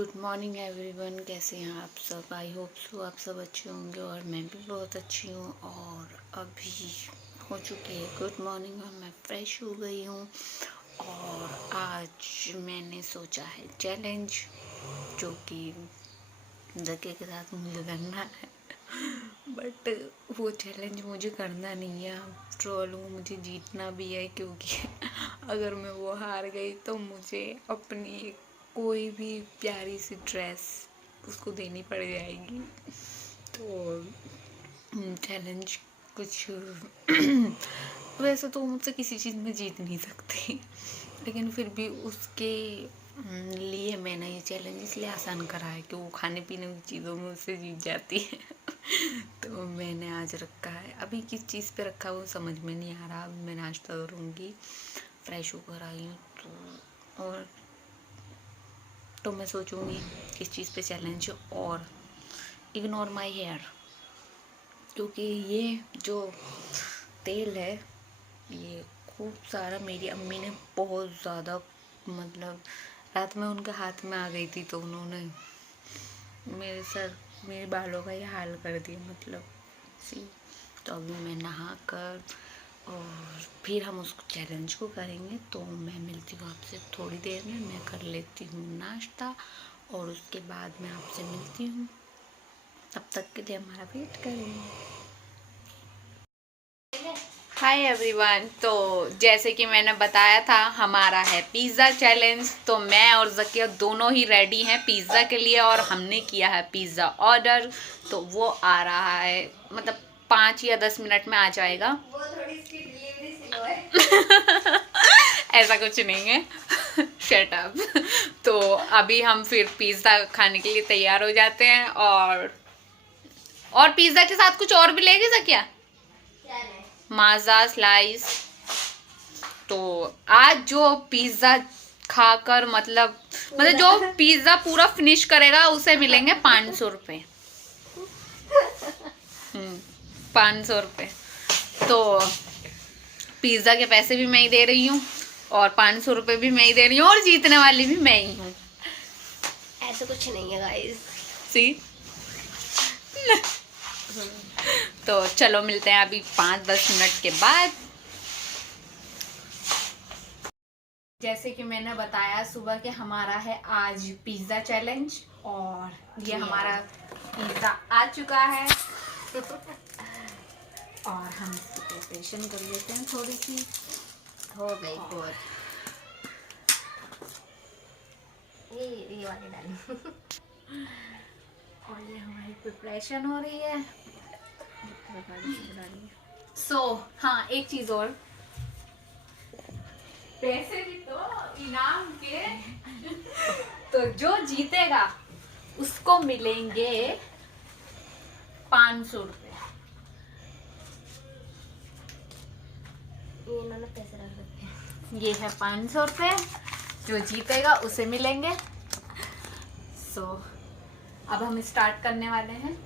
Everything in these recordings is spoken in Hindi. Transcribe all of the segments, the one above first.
गुड मॉर्निंग एवरीवन, कैसे हैं आप सब। आई होप सो आप सब अच्छे होंगे और मैं भी बहुत अच्छी हूँ। और अभी हो चुकी है गुड मॉर्निंग और मैं फ्रेश हो गई हूँ। और आज मैंने सोचा है चैलेंज, जो कि जके के साथ मुझे करना है। बट वो चैलेंज मुझे करना नहीं है, आफ्टर ऑल वो मुझे जीतना भी है, क्योंकि अगर मैं वो हार गई तो मुझे अपनी कोई भी प्यारी सी ड्रेस उसको देनी पड़ जाएगी। तो चैलेंज कुछ वैसे तो मुझसे किसी चीज़ में जीत नहीं सकती, लेकिन फिर भी उसके लिए मैंने ये चैलेंज इसलिए आसान करा है कि वो खाने पीने की चीज़ों में उससे जीत जाती है। तो मैंने आज रखा है, अभी किस चीज़ पे रखा है वो समझ में नहीं आ रहा। अभी मैं नाश्ता करूँगी, फ्रेश होकर आई हूँ तो मैं सोचूंगी किस चीज़ पे चैलेंज। और इग्नोर माई हेयर, क्योंकि ये जो तेल है ये खूब सारा मेरी अम्मी ने बहुत ज़्यादा, मतलब रात में उनके हाथ में आ गई थी तो उन्होंने मेरे बालों का ये हाल कर दिया, मतलब सी। तो अभी मैं नहा कर और फिर हम उस चैलेंज को करेंगे। तो मैं मिलती हूँ आपसे थोड़ी देर में, मैं कर लेती हूँ नाश्ता और उसके बाद मैं आपसे मिलती हूँ। तब तक के लिए हमारा वेट करें। हाय एवरीवन, तो जैसे कि मैंने बताया था हमारा है पिज़्ज़ा चैलेंज। तो मैं और ज़किया दोनों ही रेडी हैं पिज़्ज़ा के लिए और हमने किया है पिज़्ज़ा ऑर्डर। तो वो आ रहा है, मतलब 5 या 10 मिनट में आ जाएगा। वो थोड़ी सी डिलीवरी स्लो है। ऐसा कुछ नहीं है। Shut up. तो अभी हम फिर पिज़्ज़ा खाने के लिए तैयार हो जाते हैं। और पिज़्ज़ा के साथ कुछ और भी लेगी ज़किया? माजा स्लाइस। तो आज जो पिज्जा खाकर मतलब जो पिज्जा पूरा फिनिश करेगा उसे मिलेंगे 500 रुपये। 500 रुपये। तो पिज्जा के पैसे भी मैं ही दे रही हूँ और 500 रुपये भी मैं ही दे रही हूँ और जीतने वाली भी मैं ही हूँ। ऐसा कुछ नहीं है गाइस। सी। तो चलो मिलते हैं अभी 5-10 मिनट के बाद। जैसे कि मैंने बताया सुबह के हमारा है आज पिज्ज़ा चैलेंज और ये हमारा पिज्ज़ा आ चुका है। और हम इसकी प्रिपरेशन कर लेते हैं थोड़ी सी। हो गई बहुत। ये वाली डाली। और ये हमारी प्रिपरेशन हो रही है। हाँ, एक चीज और, पैसे भी तो इनाम के। तो जो जीतेगा उसको मिलेंगे 500 रुपये। ये इन्होंने पैसे रख रखे हैं। ये है 500 रुपये, जो जीतेगा उसे मिलेंगे। अब हम स्टार्ट करने वाले हैं।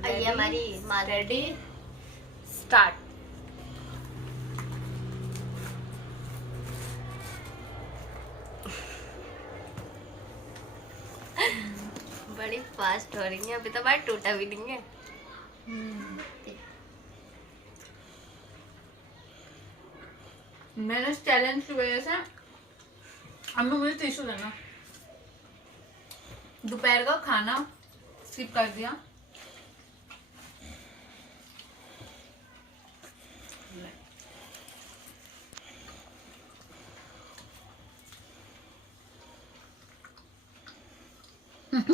ये हमारी रेडी स्टार्ट। बड़ी फास्ट हो रही है, अभी तो बार टूटा भी नहीं है। मैंने इस चैलेंज की वजह से हमें मुझे टिश्यू देना, दोपहर का खाना स्किप कर दिया।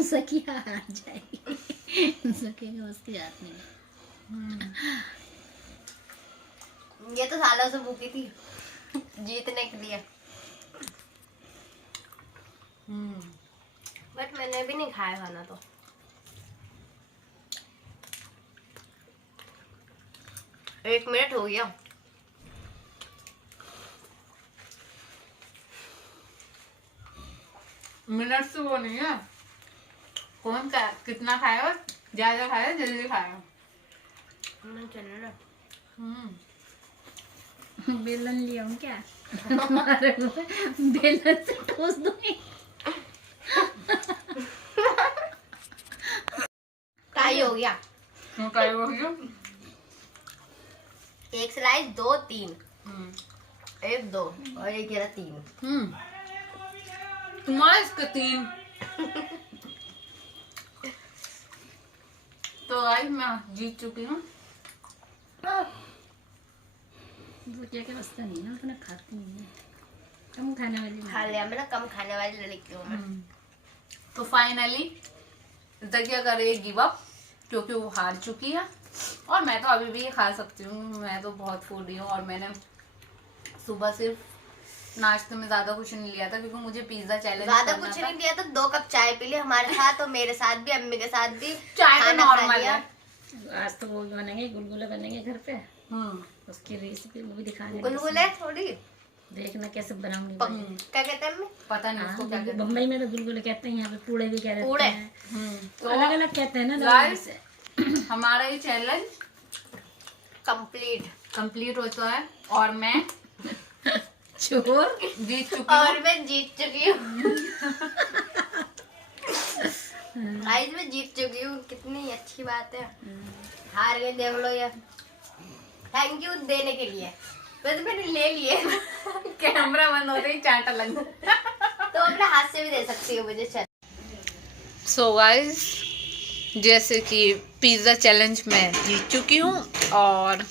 सखिया आ जाएगी। सखिया के बस की बात नहीं। ये तो सालों से भूखी थी जीतने के लिए। बट मैंने भी नहीं खाया खाना। तो 1 मिनट हो गया। मिनट से वो नहीं है, कौन कितना खाएगा, ज्यादा खाएगा जल्दी खाएगा। बेलन लिया हूँ क्या? बेलन से ठोस दूंगी। गया। एक स्लाइस 2 3, 1 2 और एक गिरा 3। तुम्हारा इसका 3। तो गाइस मैं जीत चुकी हूँ। वो क्या क्या बसता नहीं ना, उतना खाती नहीं है, कम खाने वाली खा लिया मैं ना, कम खाने वाली लड़की हूँ मैं। तो फाइनली जकिया करे गिव अप क्योंकि वो हार चुकी है और मैं तो अभी भी ये खा सकती हूँ। मैं तो बहुत फूडी हूँ और मैंने सुबह सिर्फ नाश्ते में ज्यादा कुछ नहीं लिया था क्योंकि मुझे पिज्जा चैलेंज ज्यादा कुछ नहीं लिया तो 2 कप चाय पी ली हमारे साथ और मेरे साथ भी, अम्मी के साथ भी। चाय तो खाना खा नॉर्मल लिया। है। आज तो वो बनेंगे, गुलगुले बनेंगे घर पे, उसकी रेसिपी वो भी दिखाने गुलगुले थोड़ी देखना कैसे बनाऊंगी। क्या कहते हैं अम्मी? पता नहीं उसको क्या कहते हैं। बम्बई में तो गुलगुले कहते हैं, यहाँ पे पूड़े भी कहते पूड़े। हैं, तो अलग अलग कहते हैं ना Guys, से। हमारा ये चैलेंज कंप्लीट होता है और मैं चोर जीत चुकी और हूँ। मैं जीत चुकी हूँ। आज मैं जीत चुकी हूँ, कितनी अच्छी बात है। हार गए देख लो ये। थैंक यू देने के लिए, वैसे मैंने ले लिए। कैमरा बंद होते ही चांटा लग तो अपने हाथ से भी दे सकती हो मुझे। चल सो गाइस, जैसे कि पिज्ज़ा चैलेंज मैं जीत चुकी हूँ और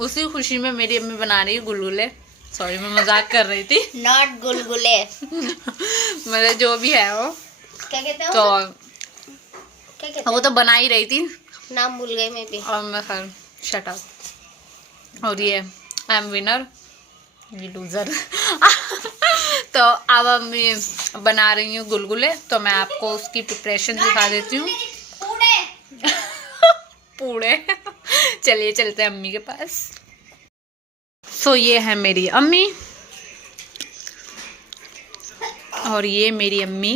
उसी खुशी में मेरी अम्मी बना रही है गुलगुले। सॉरी मैं मजाक कर रही थी। नॉट गुलगुले। मतलब जो भी है वो, क्या कहते हैं तो क्या कहते वो तो बना ही रही थी हैं? नाम भूल गई मैं भी। और मैं खैर शट अप। और ये आई एम विनर, ये लूजर। तो अब मैं बना रही हूँ गुलगुले, तो मैं आपको उसकी प्रिपरेशन दिखा देती हूँ। पूड़े। चलिए चलते हैं अम्मी के पास। सो ये है मेरी अम्मी और ये मेरी अम्मी।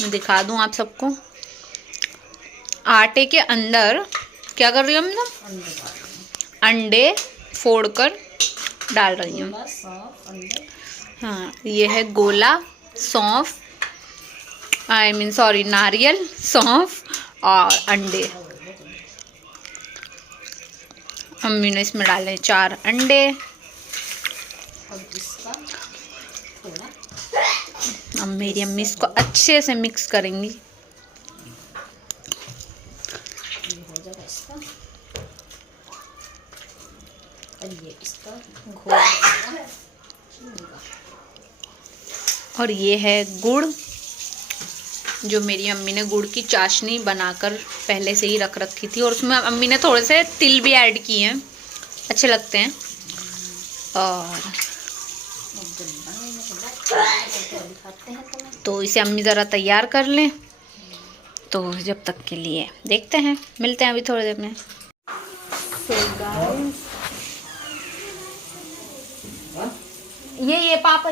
मैं दिखा दूं आप सबको। आटे के अंदर क्या कर रही हूँ हम ना, अंडे फोड़कर डाल रही हूँ। हाँ, ये है गोला, सौंफ, आई मीन सॉरी नारियल, सौंफ और अंडे। अम्मी ने इसमें डाले 4 अंडे। अब मेरी अम्मी इसको अच्छे से मिक्स करेंगी। और ये है गुड़, जो मेरी अम्मी ने गुड़ की चाशनी बनाकर पहले से ही रख रखी थी और उसमें अम्मी ने थोड़े से तिल भी ऐड किए हैं, अच्छे लगते हैं। और तो इसे अम्मी ज़रा तैयार कर लें, तो जब तक के लिए देखते हैं, मिलते हैं अभी थोड़ी देर में। ये पापा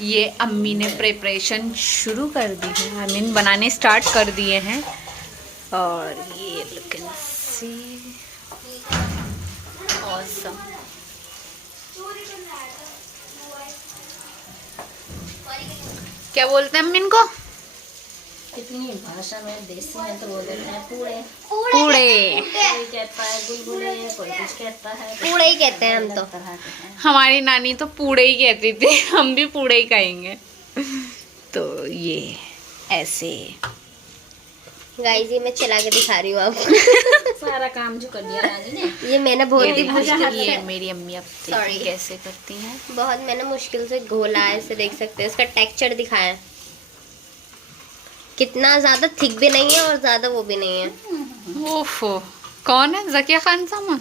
ये अम्मी ने प्रिपरेशन शुरू कर दी है, आई मीन बनाने स्टार्ट कर दिए हैं। और ये लुक एंड सी ऑसम। क्या बोलते हैं अम्मी इनको? कितनी भाषा में, देसी में तो बोल देते हैं पूड़े। पूड़े कोई कहता है गुलगुले, कोई कुछ कहता है, पूड़े ही कहते हैं हम तो। तरह के हैं। हमारी नानी तो पूड़े ही कहती थी, हम भी पूड़े ही कहेंगे। तो ये ऐसे गाइस ये मैं चला के दिखा रही हूँ आपको। सारा काम जो कर दिया रानी ने। ये मैंने बहुत ये ही देखिए, ये मेरी अम्मी अब Sorry. देखिए कैसे करती हैं। बहुत मैंने मुश्किल से घोला है, इसे देख सकते हैं। इसका टेक्सचर दिखाया है, कितना ज्यादा थिक भी नहीं है और ज्यादा वो भी नहीं है। ओफो, कौन है? ज़किया खान सामा?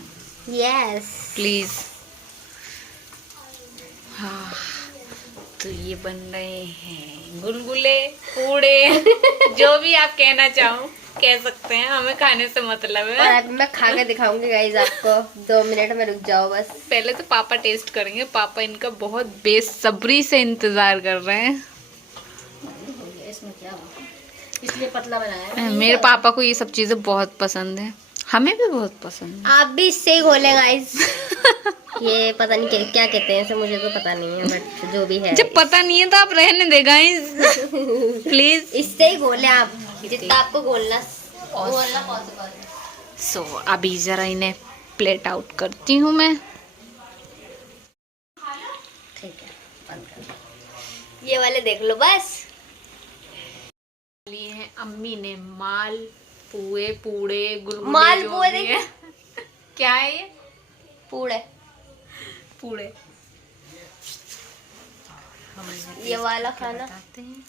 यस। प्लीज। हाँ, तो ये बन रहे हैं गुलगुले, पूड़े, जो भी आप कहना चाहो कह सकते हैं, हमें खाने से मतलब और है। अब मैं खा के दिखाऊंगी गाइस आपको। 2 मिनट में रुक जाओ बस। पहले तो पापा टेस्ट करेंगे, पापा इनका बहुत बेसब्री से इंतजार कर रहे हैं। हो गया, इसमें क्या हुआ? इसलिए पतला बनाया है। मेरे पापा को ये सब चीजें बहुत पसंद है, हमें भी बहुत पसंद है। आप भी इससे ही घोलें गाइस। ये पता नहीं क्या कहते हैं इसे, मुझे तो पता नहीं है, बट जो भी है। जब पता नहीं है तो आप रहने दे गाइस प्लीज। इससे ही घोले आप, जितना आपको घोलना पॉसिबल है। सो अभी जरा इन्हें प्लेट आउट करती हूँ मैं। ठीक है, बंद कर। ये वाले देख लो बस। लिए हैं अम्मी ने माल पुए पूड़े गुलगुले माल जो पुए भी है। क्या है ये? पूड़े। पूड़े। हम इन्हें ये वाला taste करके खाना। बताते हैं।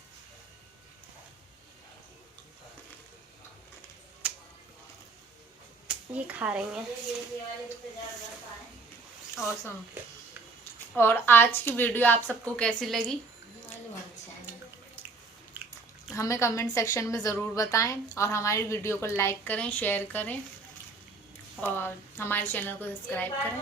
ये खा रही हैं। ऑसम। और आज की वीडियो आप सबको कैसी लगी हमें कमेंट सेक्शन में ज़रूर बताएं, और हमारी वीडियो को लाइक करें, शेयर करें और हमारे चैनल को सब्सक्राइब करें।